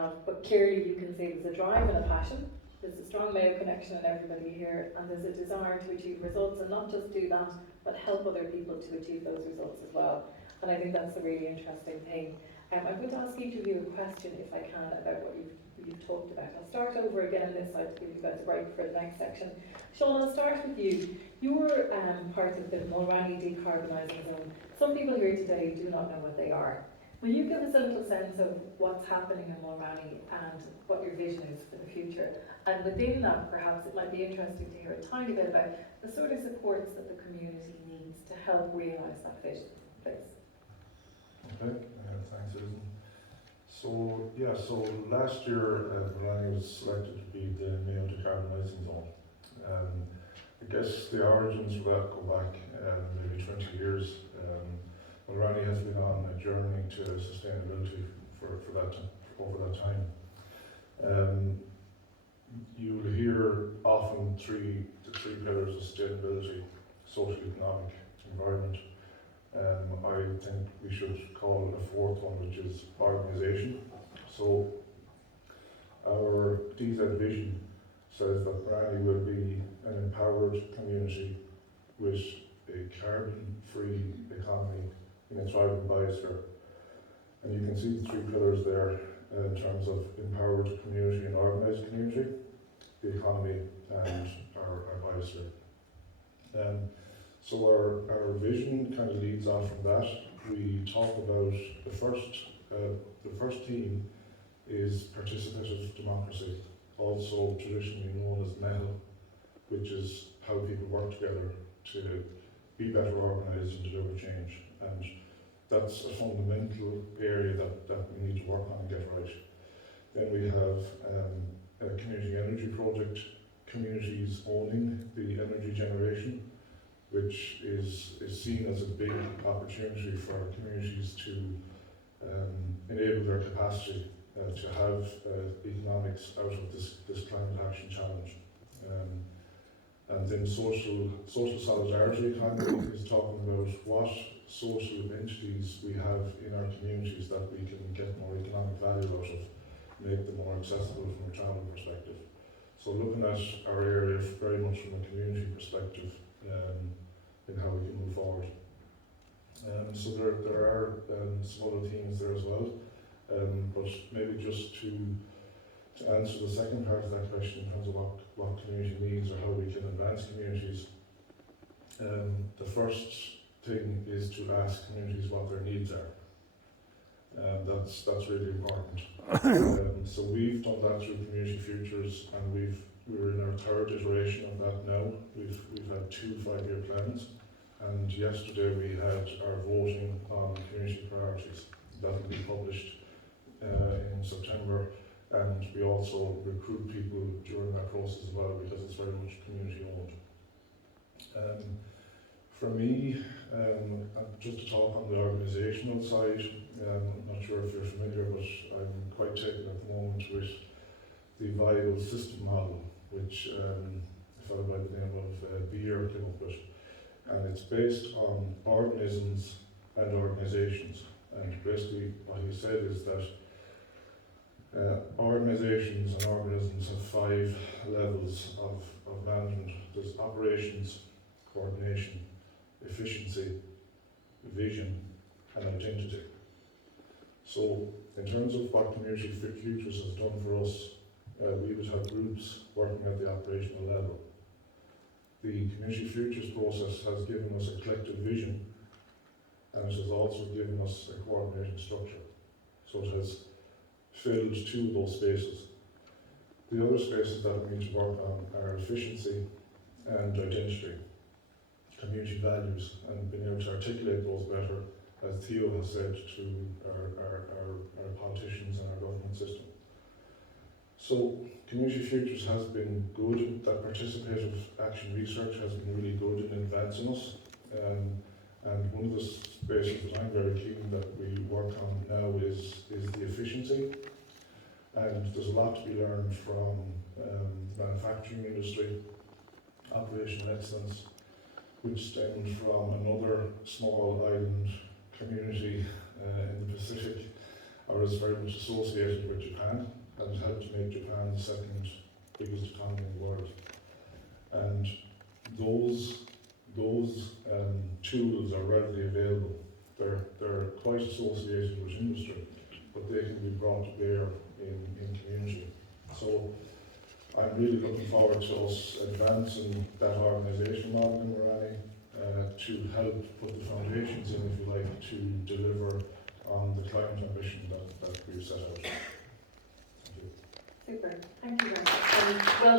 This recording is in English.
have, but clearly you can see there's a drive and a passion. There's a strong Mayo connection in everybody here, and there's a desire to achieve results, and not just do that, but help other people to achieve those results as well. And I think that's a really interesting thing. I'm going to ask each of you a question, if I can, about what you've talked about. I'll start over again on this side to give you guys a break for the next section. Sean, I'll start with you. You're part of the Mulranny Decarbonising Zone. Some people here today do not know what they are. Will you give us a little sense of what's happening in Mulranny and what your vision is for the future? And within that, perhaps it might be interesting to hear a tiny bit about the sort of supports that the community needs to help realise that vision, please. Okay, thanks, Susan. So last year, Mulranny was selected to be the Mayo Decarbonising Zone. I guess the origins for that go back maybe 20 years. Mulranny has been on a journey to sustainability over that time. You'll hear often the three pillars of sustainability: social, economic, environment. I think we should call a fourth one, which is organisation. So our DZ vision says that Mulranny will be an empowered community with a carbon-free economy in a thriving biosphere. And you can see the three pillars there in terms of empowered community and organised community, the economy, and our biosphere. So our vision kind of leads on from that. We talk about the first theme is participative democracy, also traditionally known as MEHL, which is how people work together to be better organised and deliver change. And that's a fundamental area that we need to work on and get right. Then we have a community energy project, communities owning the energy generation, which is seen as a big opportunity for our communities to enable their capacity to have economics out of this climate action challenge. And then social solidarity economy is talking about what social entities we have in our communities that we can get more economic value out of, make them more accessible from a travel perspective. So looking at our area very much from a community perspective in how we can move forward. So there are some other themes there as well, but maybe just to answer the second part of that question in terms of what community needs or how we can advance communities. The first thing is to ask communities what their needs are. That's really important. So we've done that through Community Futures, and we're in our third iteration of that now. We've had 2 5-year plans, and yesterday we had our voting on community priorities. That will be published in September, and we also recruit people during that process as well, because it's very much community owned. For me, just to talk on the organisational side, I'm not sure if you're familiar, but I'm quite taken at the moment with the viable system model, which a fellow by the name of Beer came up with. And it's based on organisms and organisations. And basically what he said is that organisations and organisms have 5 levels of management. There's operations, coordination, efficiency, vision, and identity. So in terms of what Community Futures has done for us, we would have groups working at the operational level. The Community Futures process has given us a collective vision, and it has also given us a coordinating structure. So it has filled 2 of those spaces. The other spaces that we need to work on are efficiency and identity, community values, and being able to articulate those better, as Theo has said, to our politicians and our government system. So Community Futures has been good. That participative action research has been really good in advancing us. And one of the spaces that I'm very keen that we work on now is the efficiency. And there's a lot to be learned from the manufacturing industry, operational excellence, which stemmed from another small island community in the Pacific or is very much associated with Japan, and it helped make Japan the second biggest economy in the world. And those tools are readily available. They're quite associated with industry, but they can be brought to bear in community. So I'm really looking forward to us advancing that organisation model in Mulranny to help put the foundations in, if you like, to deliver on the climate ambition that we've set out. Thank you. Super. Thank you very much. And well done.